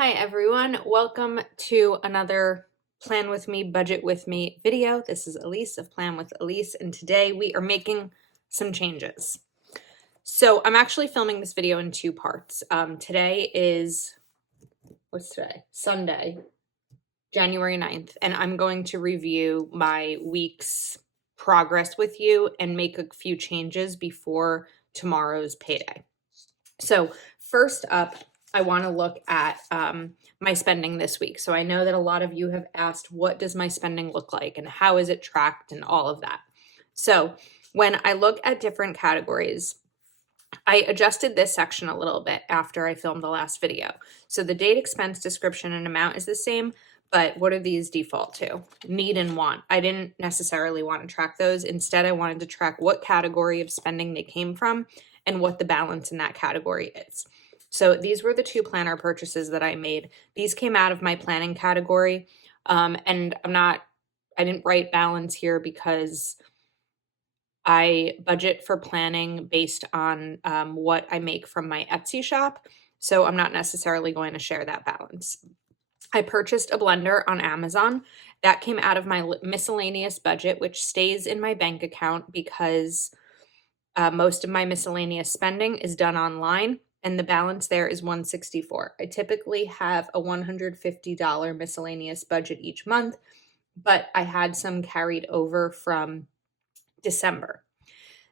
Hi everyone, welcome to another Plan With Me, Budget With Me video. This is Elise of Plan With Elise, and today we are making some changes. So I'm actually filming this video in two parts. Today is, what's today? Sunday, January 9th, and I'm going to review my week's progress with you and make a few changes before tomorrow's payday. So first up, I want to look at my spending this week. So I know that a lot of you have asked, what does my spending look like and how is it tracked and all of that. So when I look at different categories, I adjusted this section a little bit after I filmed the last video. So the date, expense, description, and amount is the same, but what do these default to? Need and want. I didn't necessarily want to track those. Instead, I wanted to track what category of spending they came from and what the balance in that category is. So these were the two planner purchases that I made. These came out of my planning category, and I didn't write balance here because I budget for planning based on what I make from my Etsy shop, so I'm not necessarily going to share that balance. I purchased a blender on Amazon. That came out of my miscellaneous budget, which stays in my bank account because most of my miscellaneous spending is done online, and the balance there is $164. I typically have a $150 miscellaneous budget each month, but I had some carried over from December.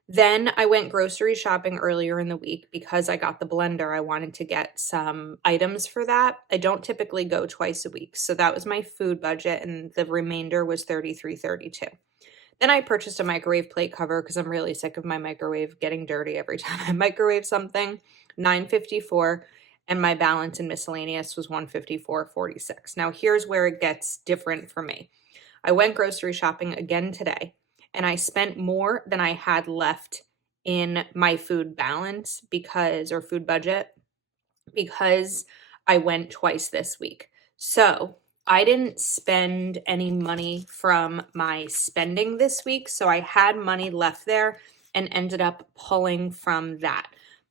Then I went grocery shopping earlier in the week because I got the blender. I wanted to get some items for that. I don't typically go twice a week, so that was my food budget, and the remainder was $33.32. Then I purchased a microwave plate cover because I'm really sick of my microwave getting dirty every time I microwave something, $9.54, and my balance in miscellaneous was $154.46. Now here's where it gets different for me. I went grocery shopping again today, and I spent more than I had left in my food balance or food budget because I went twice this week. So I didn't spend any money from my spending this week, so I had money left there and ended up pulling from that.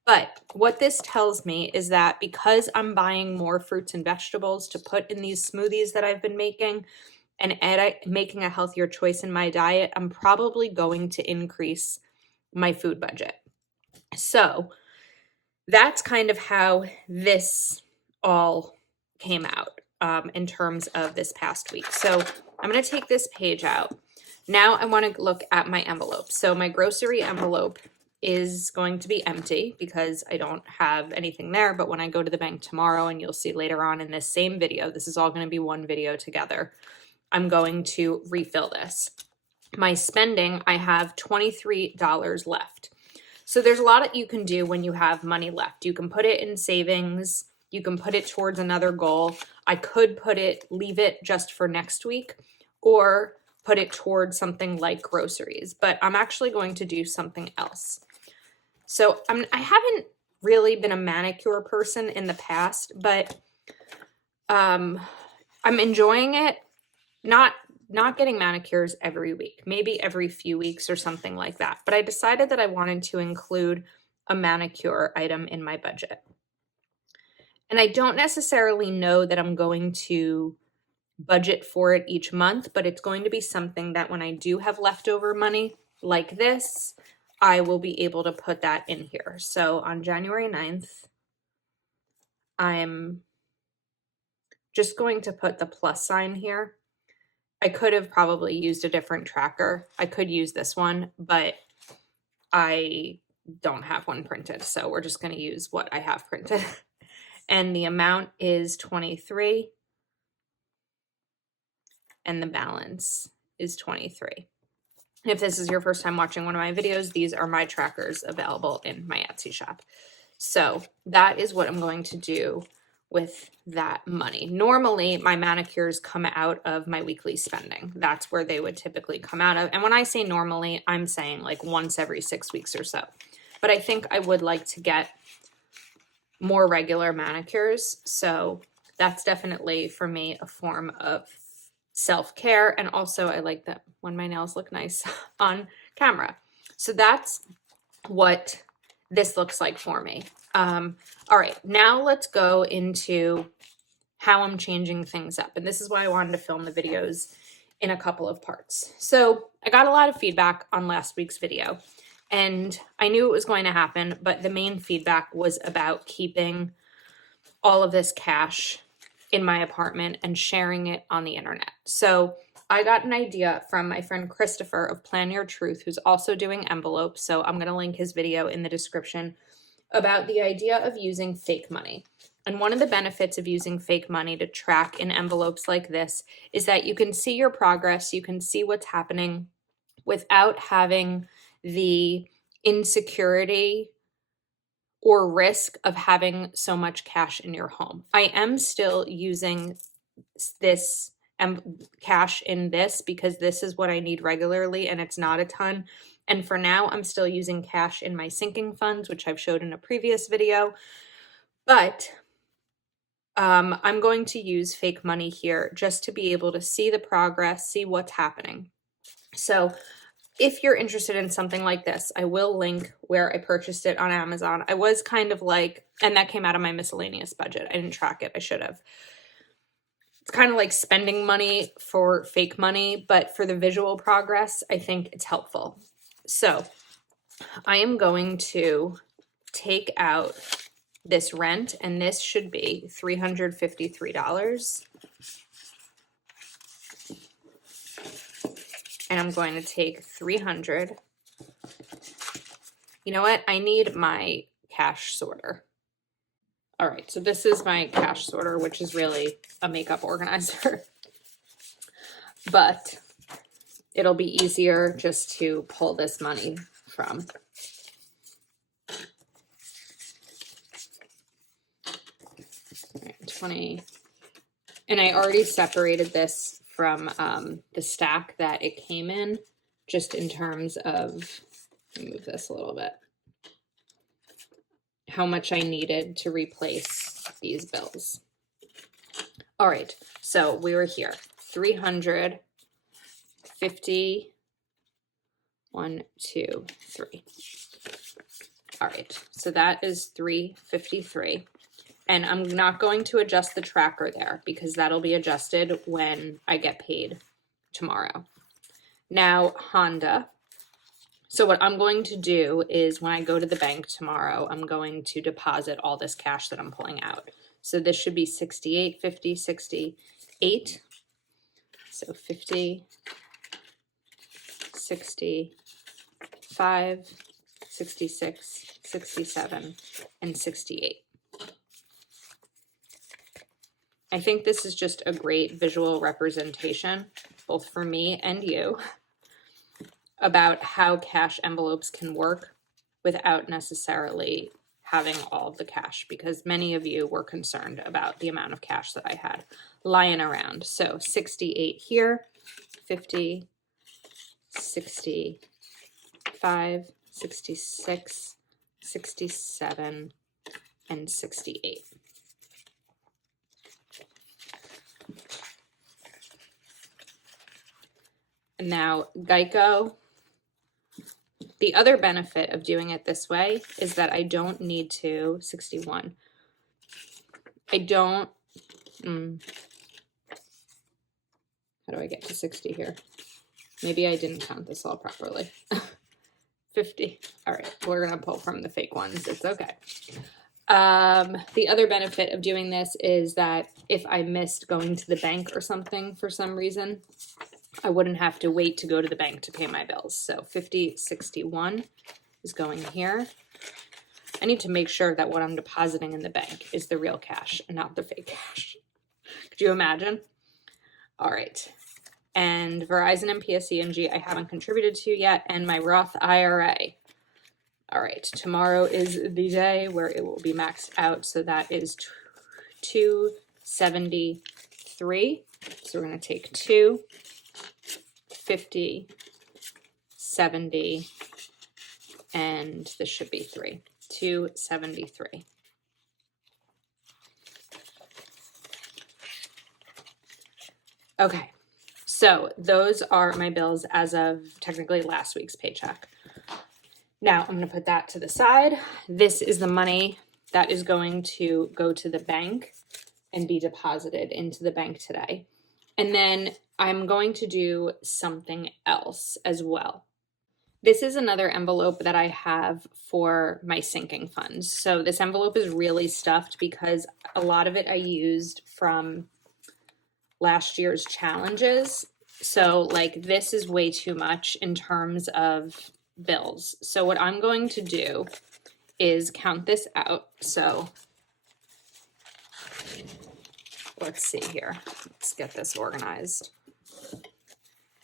But what this tells me is that because I'm buying more fruits and vegetables to put in these smoothies that I've been making and making a healthier choice in my diet, I'm probably going to increase my food budget. So that's kind of how this all came out in terms of this past week. So I'm going to take this page out. Now I want to look at my envelope. So my grocery envelope is going to be empty because I don't have anything there. But when I go to the bank tomorrow, and you'll see later on in this same video, this is all going to be one video together, I'm going to refill this. My spending, I have $23 left. So there's a lot that you can do when you have money left. You can put it in savings. You can put it towards another goal. I could leave it just for next week, or put it towards something like groceries, but I'm actually going to do something else. So I haven't really been a manicure person in the past, but I'm enjoying it. Not getting manicures every week, maybe every few weeks or something like that. But I decided that I wanted to include a manicure item in my budget. And I don't necessarily know that I'm going to budget for it each month, but it's going to be something that when I do have leftover money like this, I will be able to put that in here. So on January 9th, I'm just going to put the plus sign here. I could have probably used a different tracker. I could use this one, but I don't have one printed, so we're just going to use what I have printed. And the amount is 23, and the balance is 23. If this is your first time watching one of my videos, these are my trackers available in my Etsy shop. So that is what I'm going to do with that money. Normally, my manicures come out of my weekly spending. That's where they would typically come out of. And when I say normally, I'm saying like once every 6 weeks or so. But I think I would like to get more regular manicures. So that's definitely for me a form of self-care. And also I like that when my nails look nice on camera. So that's what this looks like for me. All right, now let's go into how I'm changing things up. And this is why I wanted to film the videos in a couple of parts. So I got a lot of feedback on last week's video, and I knew it was going to happen, but the main feedback was about keeping all of this cash in my apartment and sharing it on the internet. So I got an idea from my friend Christopher of Plan Your Truth, who's also doing envelopes. So I'm going to link his video in the description about the idea of using fake money. And one of the benefits of using fake money to track in envelopes like this is that you can see your progress, you can see what's happening without having the insecurity or risk of having so much cash in your home. I am still using this cash in this because this is what I need regularly and it's not a ton. And for now, I'm still using cash in my sinking funds, which I've showed in a previous video. But I'm going to use fake money here just to be able to see the progress, see what's happening. So if you're interested in something like this, I will link where I purchased it on Amazon. I was kind of like, and that came out of my miscellaneous budget. I didn't track it. I should have. It's kind of like spending money for fake money, but for the visual progress, I think it's helpful. So I am going to take out this rent, and this should be $353. And I'm going to take 300. You know what? I need my cash sorter. All right, so this is my cash sorter, which is really a makeup organizer. But it'll be easier just to pull this money from. All right, 20. And I already separated this from the stack that it came in, just in terms of, let me move this a little bit, how much I needed to replace these bills. All right, so we were here, 350, 1, 2, 3. All right, so that is 353. And I'm not going to adjust the tracker there because that'll be adjusted when I get paid tomorrow. Now, Honda. So what I'm going to do is when I go to the bank tomorrow, I'm going to deposit all this cash that I'm pulling out. So this should be 68, 50, 68. So 50, 65, 66, 67, and 68. I think this is just a great visual representation, both for me and you, about how cash envelopes can work without necessarily having all of the cash, because many of you were concerned about the amount of cash that I had lying around. So 68 here, 50, 65, 66, 67, and 68. Now, Geico, the other benefit of doing it this way is that I don't need to, 61, I don't, how do I get to 60 here? Maybe I didn't count this all properly. 50, all right, we're gonna pull from the fake ones, it's okay. The other benefit of doing this is that if I missed going to the bank or something for some reason, I wouldn't have to wait to go to the bank to pay my bills. So 5061 is going here. I need to make sure that what I'm depositing in the bank is the real cash and not the fake cash. Could you imagine? All right. And Verizon and PSE&G I haven't contributed to yet, and my Roth IRA. All right, tomorrow is the day where it will be maxed out, so that is 273. So we're going to take 2, 50, 70, and this should be 3, 273. Okay, so those are my bills as of technically last week's paycheck. Now I'm going to put that to the side. This is the money that is going to go to the bank and be deposited into the bank today. And then I'm going to do something else as well. This is another envelope that I have for my sinking funds. So this envelope is really stuffed because a lot of it I used from last year's challenges. So like this is way too much in terms of bills. So what I'm going to do is count this out. So let's see here. Let's get this organized.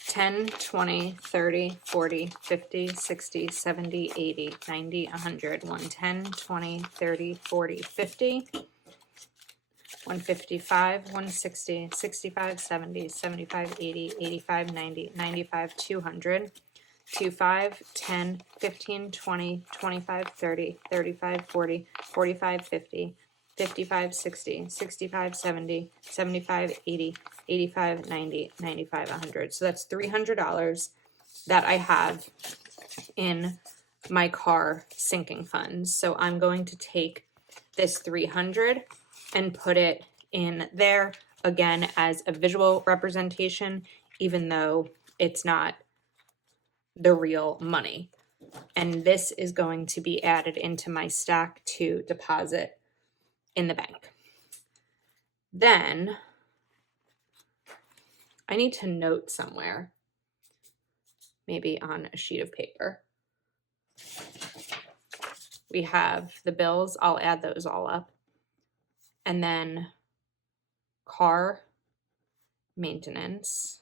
10, 20, 30, 40, 50, 60, 70, 80, 90, 100, 110, 20, 30, 40, 50, 155, 160, 65, 70, 75, 80, 85, 90, 95, 200, 25, 10, 15, 20, 25, 30, 35, 40, 45, 50, 55, 60, 65, 70, 75, 80, 85, 90, 95, 100. So that's $300 that I have in my car sinking funds. So I'm going to take this 300 and put it in there again as a visual representation, even though it's not the real money. And this is going to be added into my stack to deposit in the bank. Then I need to note somewhere, maybe on a sheet of paper. We have the bills, I'll add those all up. And then car maintenance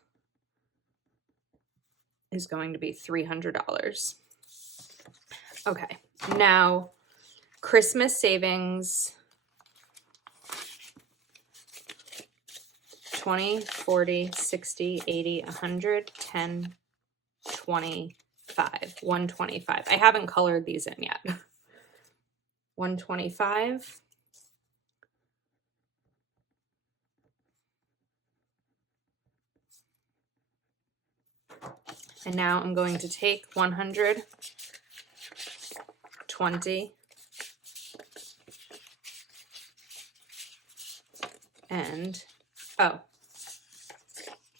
is going to be $300. Okay, now Christmas savings, 20, 40, 60, 80, 100, 10, 25, 125. I haven't colored these in yet. 125. And now I'm going to take 100, 20, and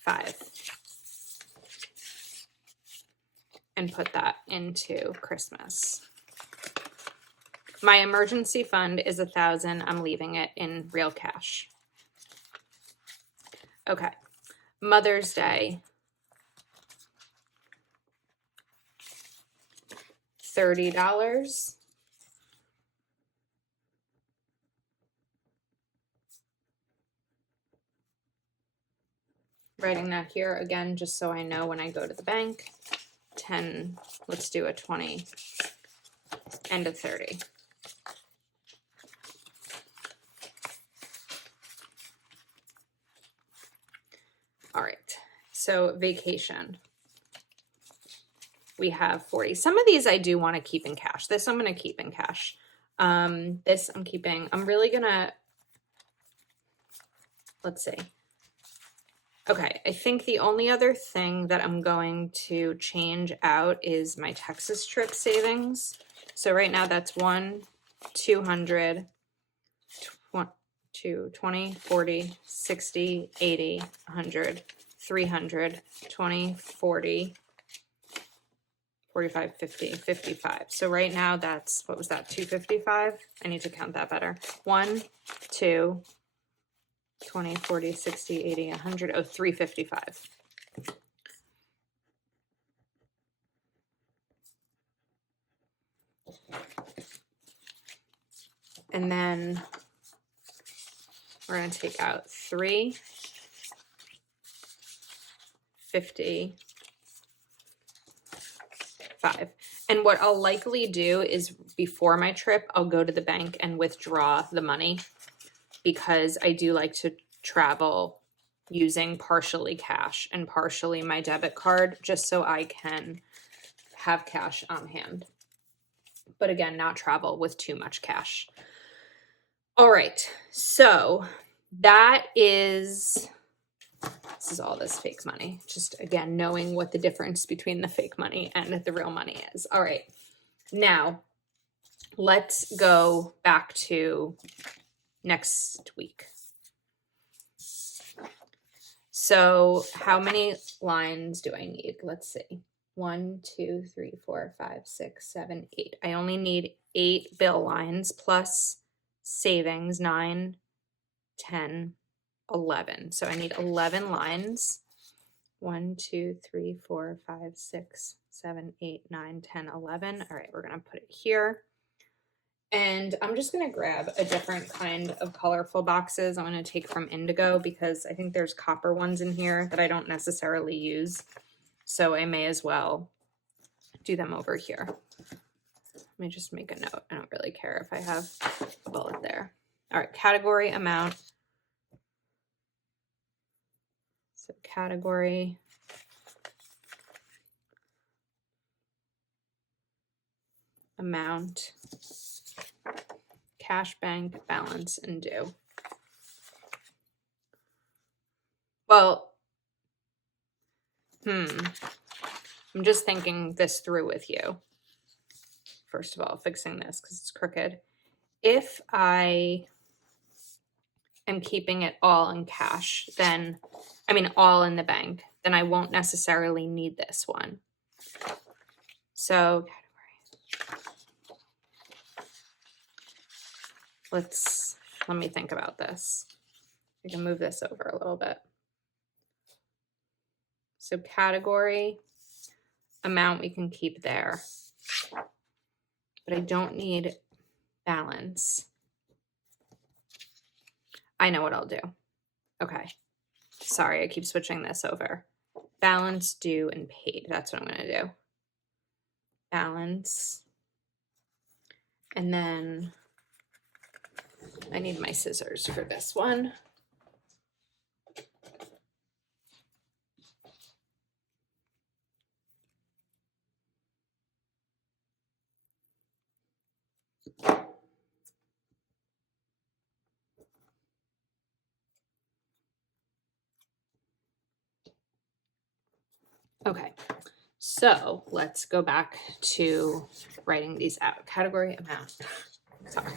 5, and put that into Christmas. My emergency fund is $1,000. I'm leaving it in real cash. Okay, Mother's Day, $30. Writing that here again, just so I know when I go to the bank. 10, let's do a 20 and a 30. All right, so vacation. We have 40. Some of these I do want to keep in cash. This I'm going to keep in cash. This I'm keeping. I'm really going to, let's see. Okay, I think the only other thing that I'm going to change out is my Texas trip savings. So right now that's 1, 200, 20, 40, 60, 80, 100, 300, 20, 40, 45, 50, 55. So right now that's, what was that, 255? I need to count that better. 1, 2, 20, 40, 60, 80, 100, 355. And then we're going to take out 3, 50, 5. And what I'll likely do is before my trip, I'll go to the bank and withdraw the money because I do like to travel using partially cash and partially my debit card just so I can have cash on hand. But again, not travel with too much cash. All right, so that is, this is all this fake money. Just again, knowing what the difference between the fake money and the real money is. All right, now let's go back to next week. So how many lines do I need? Let's see. 1, 2, 3, 4, 5, 6, 7, 8. I only need 8 bill lines plus savings, 9, 10, 11. So I need 11 lines. 1, 2, 3, 4, 5, 6, 7, 8, 9, 10, 11. All right, we're going to put it here. And I'm just going to grab a different kind of colorful boxes. I'm going to take from Indigo because I think there's copper ones in here that I don't necessarily use. So I may as well do them over here. Let me just make a note. I don't really care if I have a bullet there. All right, category amount. So category amount, cash bank balance and due. Well, I'm just thinking this through with you. First of all, fixing this because it's crooked. If I am keeping it all in cash, then, I mean, all in the bank, then I won't necessarily need this one. So let me think about this. I can move this over a little bit. So category amount we can keep there, but I don't need balance. I know what I'll do. Okay. Sorry, I keep switching this over. Balance, due, and paid. That's what I'm going to do. Balance. And then I need my scissors for this one. Okay, so let's go back to writing these out. Category amount. Sorry.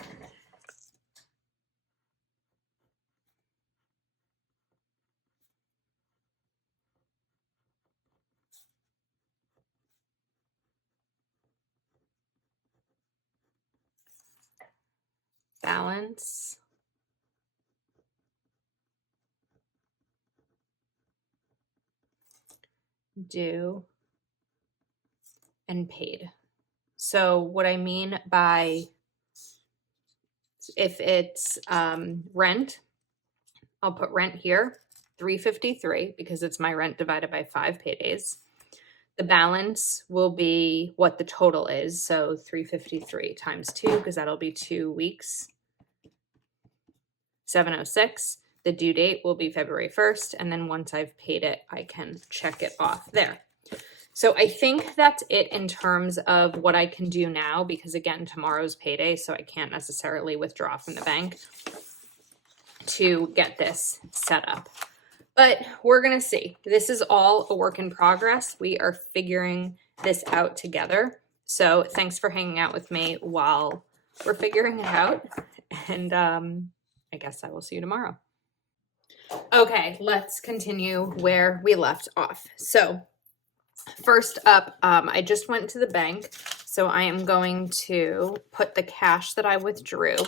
Balance. Due and paid. So what I mean by, if it's rent, I'll put rent here, $353, because it's my rent divided by 5 paydays. The balance will be what the total is, so 353 times 2, because that'll be 2 weeks. 706. The due date will be February 1st, and then once I've paid it, I can check it off there. So I think that's it in terms of what I can do now, because again, tomorrow's payday, so I can't necessarily withdraw from the bank to get this set up. But we're going to see. This is all a work in progress. We are figuring this out together. So thanks for hanging out with me while we're figuring it out. And I guess I will see you tomorrow. Okay, let's continue where we left off. So first up, I just went to the bank. So I am going to put the cash that I withdrew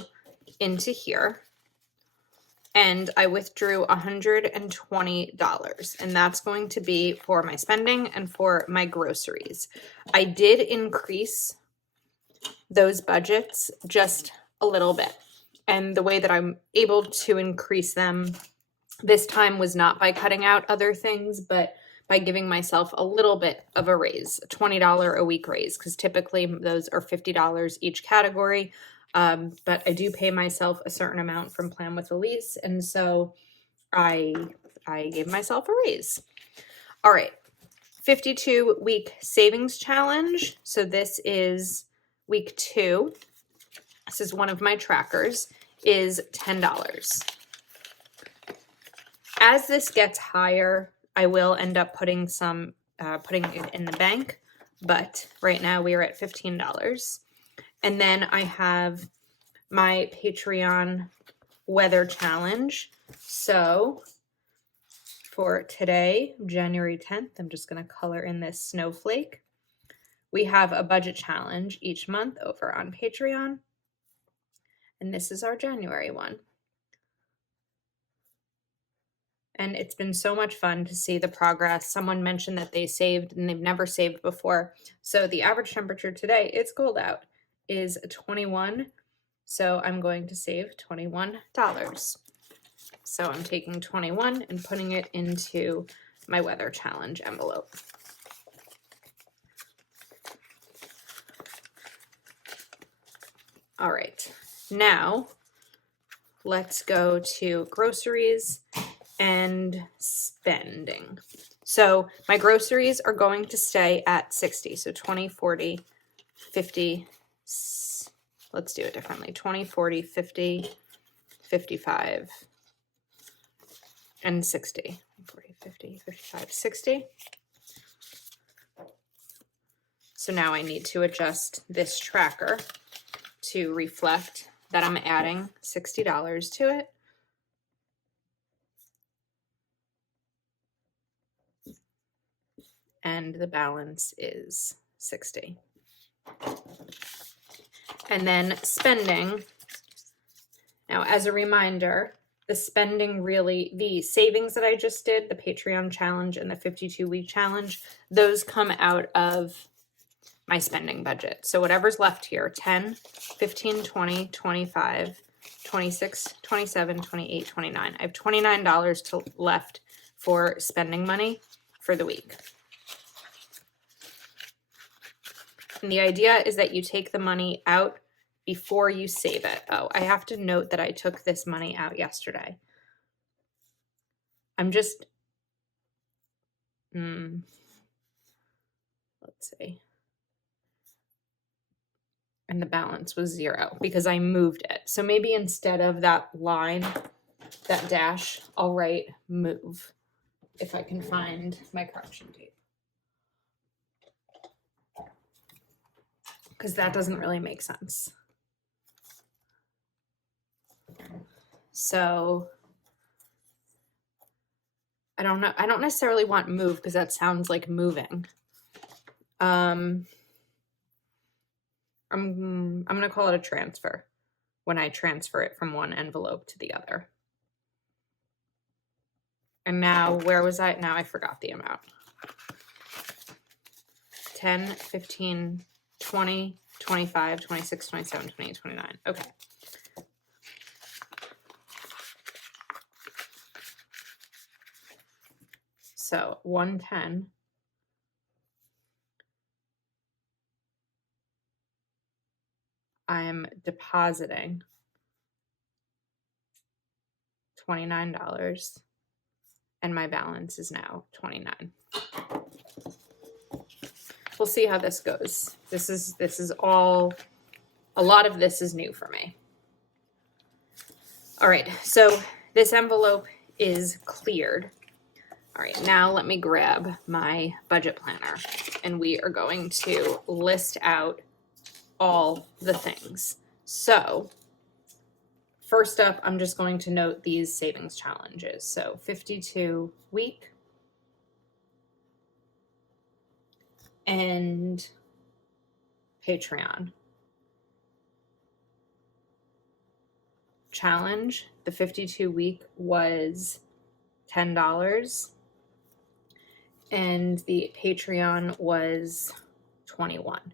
into here. And I withdrew $120, and that's going to be for my spending and for my groceries. I did increase those budgets just a little bit. And the way that I'm able to increase them this time was not by cutting out other things, but by giving myself a little bit of a raise, a $20 a week raise, because typically those are $50 each category. But I do pay myself a certain amount from Plan with Elise, and so I gave myself a raise. All right, 52-week savings challenge. So this is week 2. This is one of my trackers, is $10. As this gets higher, I will end up putting it in the bank, but right now we are at $15. And then I have my Patreon weather challenge. So for today, January 10th, I'm just going to color in this snowflake. We have a budget challenge each month over on Patreon, and this is our January one. And it's been so much fun to see the progress. Someone mentioned that they saved and they've never saved before. So the average temperature today, it's cold out, is 21. So I'm going to save $21. So I'm taking 21 and putting it into my weather challenge envelope. All right, now let's go to groceries and spending. So my groceries are going to stay at 60. So 20, 40, 50, let's do it differently. 20, 40, 50, 55, and 60. 40, 50, 55, 60. So now I need to adjust this tracker to reflect that I'm adding $60 to it. And the balance is 60. And then spending. Now, as a reminder, the spending really, the savings that I just did, the Patreon challenge and the 52-week challenge, those come out of my spending budget. So whatever's left here, 10, 15, 20, 25, 26, 27, 28, 29. I have $29 left for spending money for the week. And the idea is that you take the money out before you save it. Oh, I have to note that I took this money out yesterday. I'm just, let's see. And the balance was 0 because I moved it. So maybe instead of that line, that dash, I'll write move if I can find my correction tape. Because that doesn't really make sense. So I don't know. I don't necessarily want move because that sounds like moving. I'm going to call it a transfer when I transfer it from one envelope to the other. And now, where was I? Now I forgot the amount. 10, 15, 20, 25, 26, 27, 28, 29. Okay. So 110. I'm depositing $29 and my balance is now 29. We'll see how this goes. This is all, a lot of this is new for me. All right, so this envelope is cleared. All right, now let me grab my budget planner and we are going to list out all the things. So first up, I'm just going to note these savings challenges. So 52 week and Patreon challenge. The 52 week was $10 and the Patreon was 21.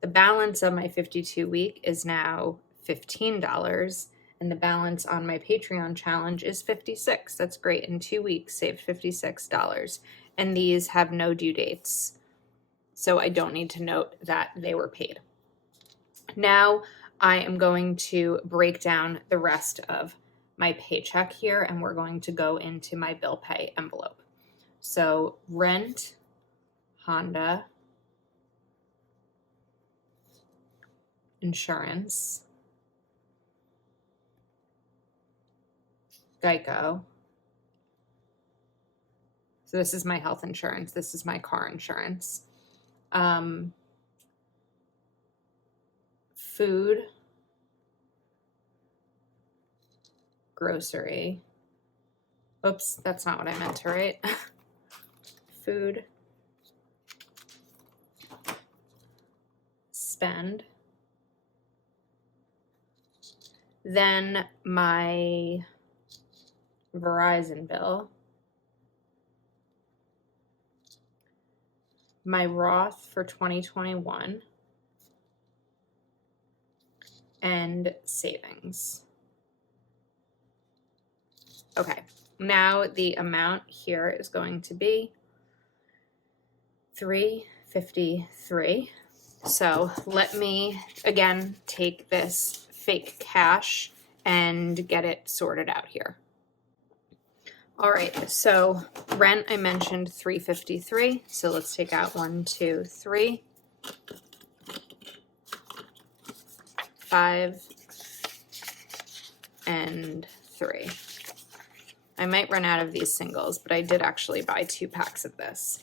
The balance of my 52 week is now $15 and the balance on my Patreon challenge is $56. That's great. In 2 weeks, saved $56. And these have no due dates. So I don't need to note that they were paid. Now I am going to break down the rest of my paycheck here and we're going to go into my bill pay envelope. So rent, Honda, insurance, Geico. So this is my health insurance. This is my car insurance. Food, grocery, Oops, that's not what I meant to write. Food, spend. Then my Verizon bill, my Roth for 2021, and savings. Okay, now the amount here is going to be $353. So let me again take this fake cash and get it sorted out here. All right, so rent I mentioned $353. So let's take out 1, 2, 3, 5, and 3. I might run out of these singles, but I did actually buy 2 packs of this.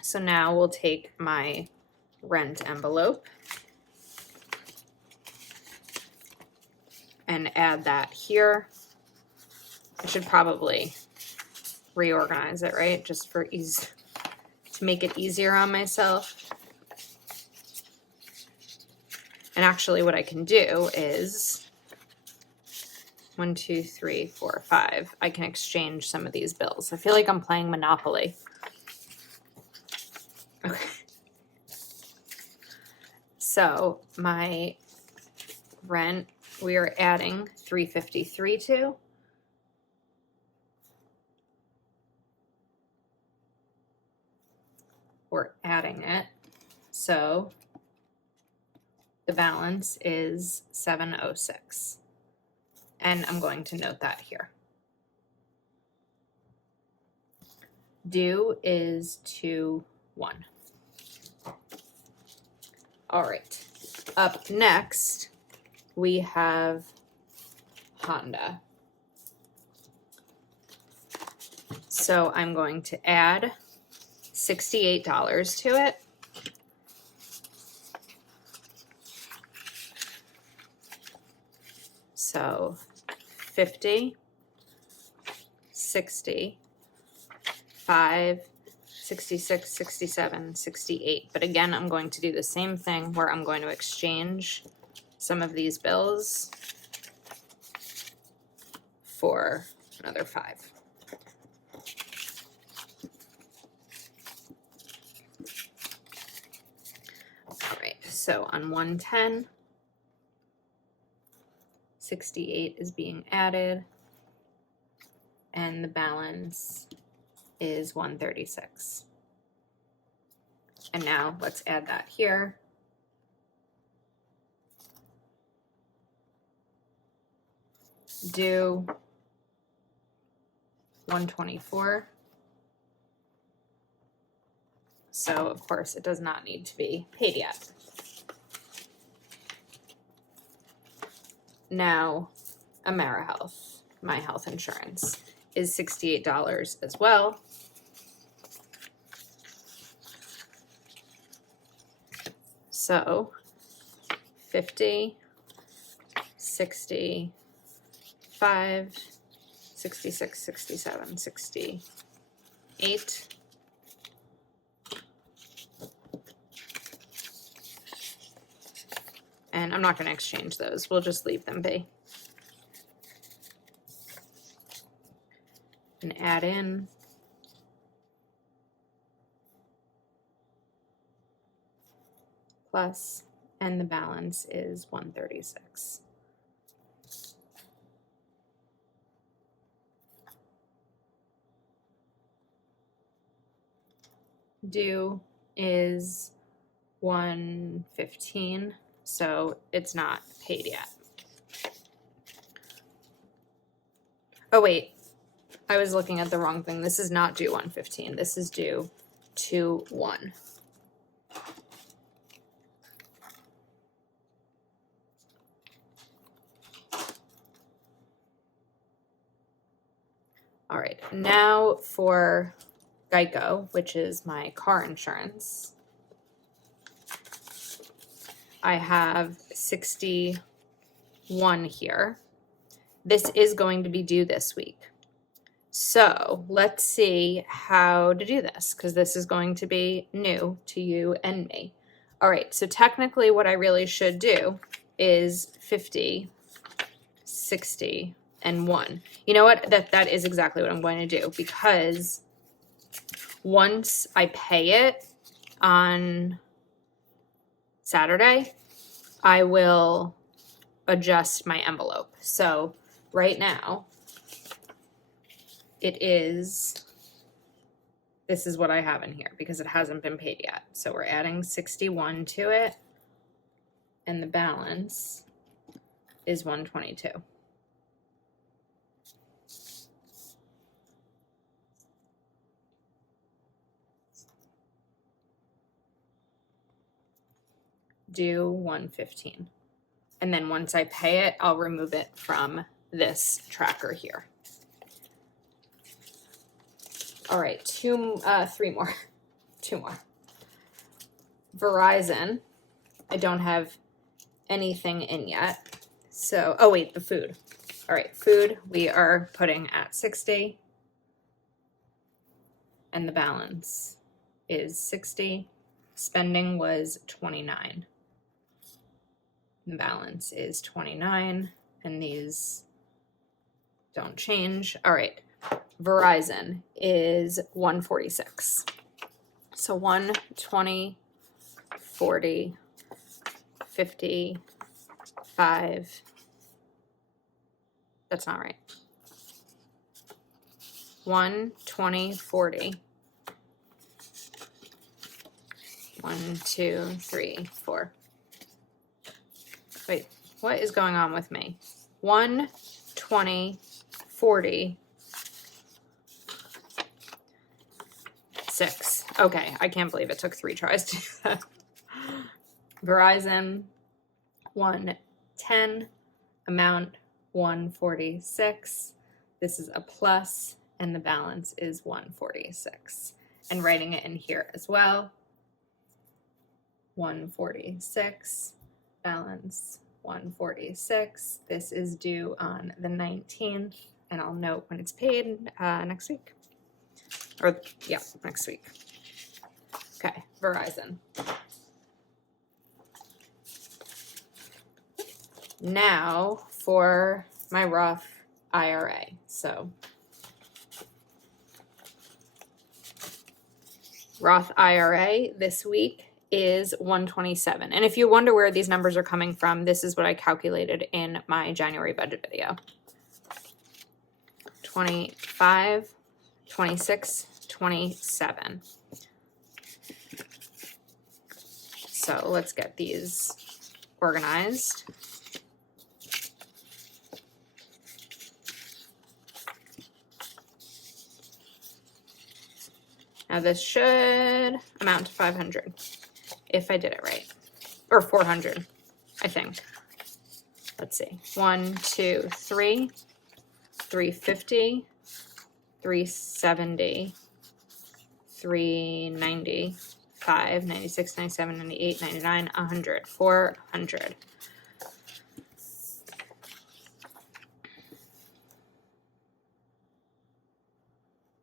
So now we'll take my rent envelope and add that here. I should probably reorganize it, right? Just for ease, to make it easier on myself. And actually what I can do is 1, 2, 3, 4, 5. I can exchange some of these bills. I feel like I'm playing Monopoly. Okay. So my rent, we are adding $353 to. We're adding it. So the balance is $706. And I'm going to note that here. Due is 2/1. All right. Up next, we have Honda. So I'm going to add $68 to it. So 50, 60, 5, 66, 67, 68. But again, I'm going to do the same thing where I'm going to exchange some of these bills for another 5. All right, so on 110, 68 is being added, and the balance is 136. And now let's add that here. Due 124. So of course it does not need to be paid yet. Now AmeriHealth, my health insurance, is $68 as well. So 50, 60, 5, 66, 67, 68. And I'm not going to exchange those. We'll just leave them be. And add in plus, and the balance is 136. Due is 115, so it's not paid yet. Oh wait, I was looking at the wrong thing. This is not due 115. This is due 2/1. All right, now for Geico, which is my car insurance. I have 61 here. This is going to be due this week. So let's see how to do this, because this is going to be new to you and me. All right, so technically what I really should do is 50, 60, and 1. You know what? That is exactly what I'm going to do, because once I pay it on Saturday, I will adjust my envelope. So right now, this is what I have in here because it hasn't been paid yet. So we're adding 61 to it, and the balance is 122. Due 115. And then once I pay it, I'll remove it from this tracker here. All right, three more, 2 more. Verizon, I don't have anything in yet. So, oh wait, the food. All right, food we are putting at 60, and the balance is 60. Spending was 29. The balance is 29, and these don't change. All right, Verizon is 146. So 120, 40, 50, 5. That's not right. 120, 40. 1, 2, 3, 4. Wait, what is going on with me? 1, 20, 40, 6. Okay, I can't believe it took 3 tries to do that. Verizon, 110, amount 146. This is a plus, and the balance is 146. And writing it in here as well. 146, balance 146. This is due on the 19th, and I'll note when it's paid next week. Or, yeah, next week. Okay, Verizon. Now for my Roth IRA. So, Roth IRA this week is 127. And if you wonder where these numbers are coming from, this is what I calculated in my January budget video. 25, 26, 27. So let's get these organized. Now this should amount to 500 if I did it right, or 400, I think. Let's see, 1, 2, 3, 350, 370, 390, 5, 96, 97, 98, 99, 100, 400.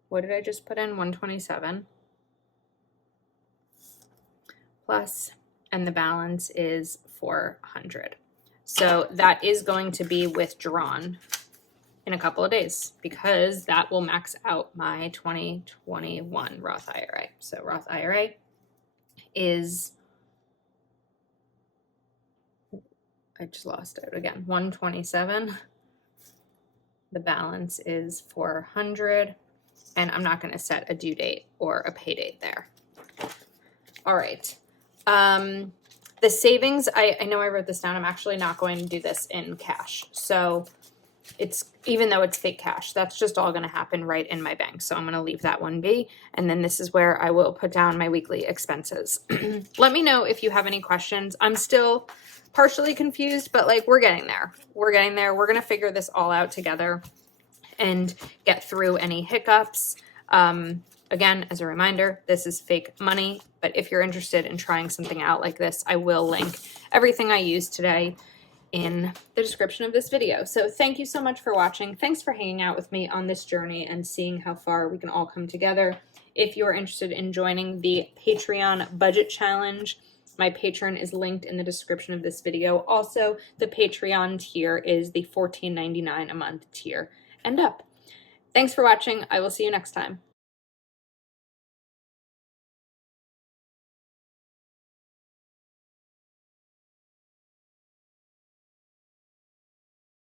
What did I just put in? 127 plus, and the balance is 400. So that is going to be withdrawn in a couple of days because that will max out my 2021 Roth IRA. So Roth IRA is, I just lost it again, 127. The balance is 400. And I'm not going to set a due date or a pay date there. All right. The savings, I know I wrote this down. I'm actually not going to do this in cash. So it's, even though it's fake cash, that's just all going to happen right in my bank. So I'm going to leave that one be. And then this is where I will put down my weekly expenses. Let me know if you have any questions. I'm still partially confused, but like we're getting there. We're getting there. We're going to figure this all out together and get through any hiccups. Again, as a reminder, this is fake money, but if you're interested in trying something out like this, I will link everything I used today in the description of this video. So thank you so much for watching. Thanks for hanging out with me on this journey and seeing how far we can all come together. If you're interested in joining the Patreon budget challenge, my Patreon is linked in the description of this video. Also, the Patreon tier is the $14.99 a month tier and up. Thanks for watching. I will see you next time.